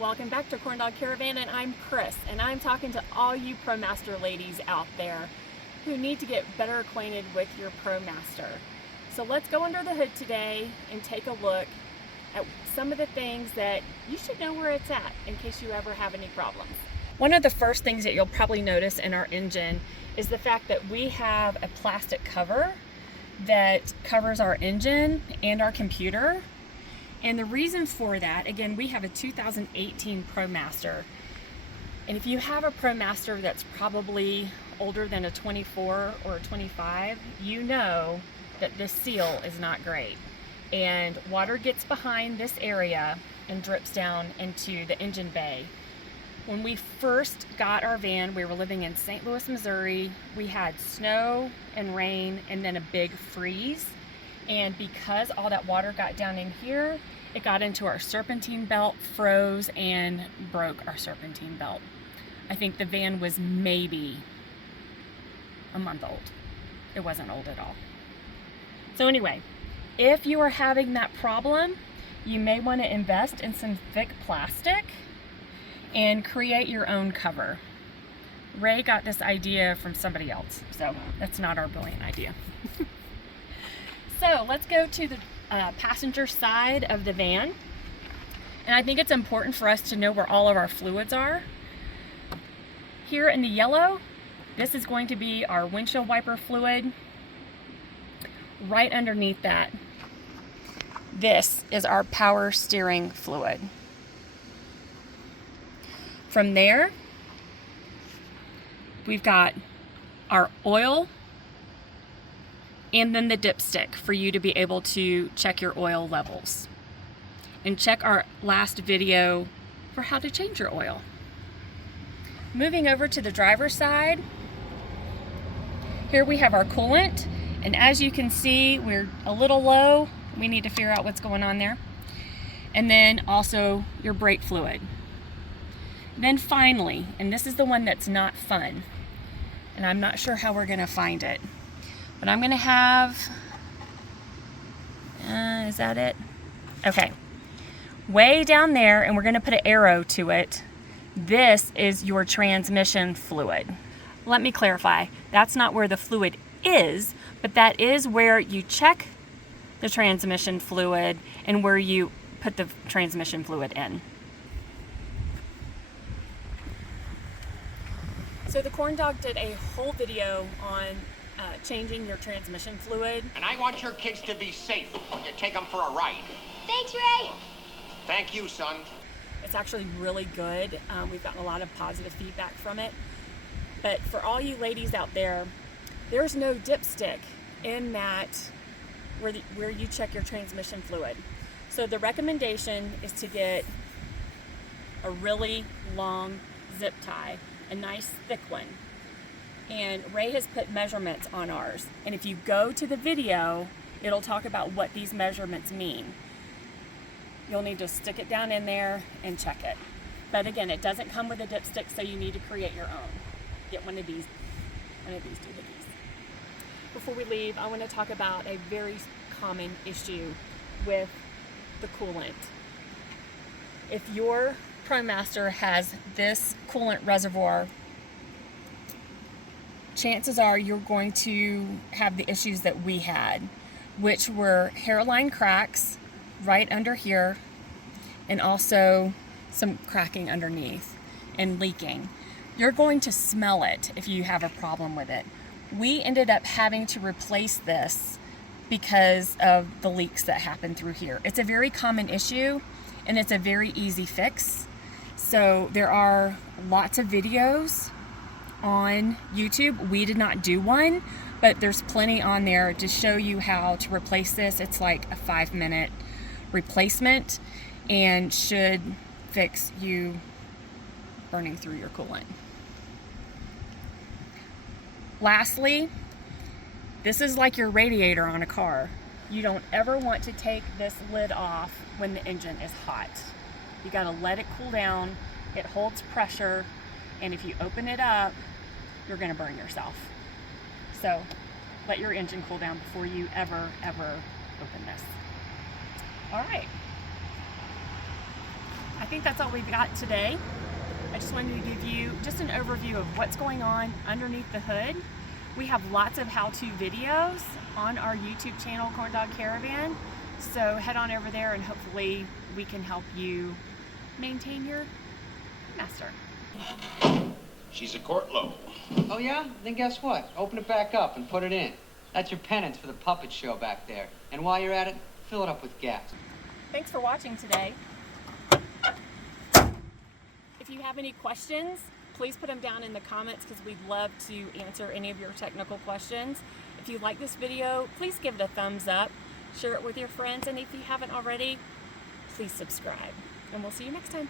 Welcome back to Corn Dog Caravan, and I'm Chris, and I'm talking to all you ProMaster ladies out there who need to get better acquainted with your ProMaster. So let's go under the hood today and take a look at some of the things that you should know where it's at in case you ever have any problems. One of the first things that you'll probably notice in our engine is the fact that we have a plastic cover that covers our engine and our computer. And the reason for that, again, we have a 2018 ProMaster. And if you have a ProMaster that's probably older than a 24 or a 25, you know that this seal is not great. And water gets behind this area and drips down into the engine bay. When we first got our van, we were living in St. Louis, Missouri. We had snow and rain and then a big freeze. And because all that water got down in here, it got into our serpentine belt, froze, and broke our serpentine belt. I think the van was maybe a month old. It wasn't old at all. So anyway, if you are having that problem, you may want to invest in some thick plastic and create your own cover. Ray got this idea from somebody else, so that's not our brilliant idea. So let's go to the passenger side of the van. And I think it's important for us to know where all of our fluids are. Here in the yellow, this is going to be our windshield wiper fluid. Right underneath that, this is our power steering fluid. From there, we've got our oil and then the dipstick for you to be able to check your oil levels. And check our last video for how to change your oil. Moving over to the driver's side, here we have our coolant. And as you can see, we're a little low. We need to figure out what's going on there. And then also your brake fluid. Then finally, and this is the one that's not fun, and I'm not sure how we're gonna find it, but I'm gonna have, is that it? Okay, way down there, and we're gonna put an arrow to it. This is your transmission fluid. Let me clarify, that's not where the fluid is, but that is where you check the transmission fluid and where you put the transmission fluid in. So the Corn Dog did a whole video on changing your transmission fluid. And I want your kids to be safe when you take them for a ride. Thanks, Ray. Thank you, son. It's actually really good. We've gotten a lot of positive feedback from it. But for all you ladies out there, there's no dipstick in that where you check your transmission fluid. So the recommendation is to get a really long zip tie, a nice thick one. And Ray has put measurements on ours. And if you go to the video, it'll talk about what these measurements mean. You'll need to stick it down in there and check it. But again, it doesn't come with a dipstick, so you need to create your own. Get one of these doohickeys. Before we leave, I want to talk about a very common issue with the coolant. If your ProMaster has this coolant reservoir, chances are you're going to have the issues that we had, which were hairline cracks right under here, and also some cracking underneath and leaking. You're going to smell it if you have a problem with it. We ended up having to replace this because of the leaks that happened through here. It's a very common issue and it's a very easy fix. So there are lots of videos on YouTube. We did not do one, but there's plenty on there to show you how to replace this. It's like a 5-minute replacement and should fix you burning through your coolant. Lastly, this is like your radiator on a car. You don't ever want to take this lid off when the engine is hot. You gotta let it cool down. It holds pressure, and if you open it up, you're gonna burn yourself. So let your engine cool down before you ever open this. All right. I think that's all we've got today. I just wanted to give you just an overview of what's going on underneath the hood. We have lots of how-to videos on our YouTube channel, Corn Dog Caravan. So head on over there and hopefully we can help you maintain your Master. She's a court low. Oh yeah? Then guess what? Open it back up and put it in. That's your penance for the puppet show back there. And while you're at it, fill it up with gas. Thanks for watching today. If you have any questions, please put them down in the comments because we'd love to answer any of your technical questions. If you like this video, please give it a thumbs up, share it with your friends, and if you haven't already, please subscribe. And we'll see you next time.